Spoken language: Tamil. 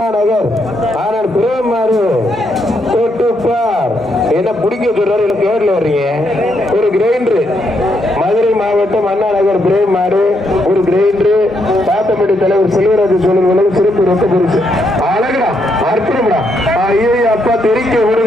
நகர் ஆனால் பிரேமாறு என்ன பிடிக்க சொல்றாரு எனக்கு கேரள வர்றீங்க. ஒரு கிரைண்டரு மதுரை மாவட்டம் அண்ணா நகர் பிரேமாறு ஒரு கிரைண்டரு பாத்தமட்டி தலைவர் செல்வராஜ் சொல்லுவதற்கு சிறப்பு ரொக்க பரிசு. அழகுடா அற்புதம்டா. ஐயோ அப்பா தெரிக்க ஒரு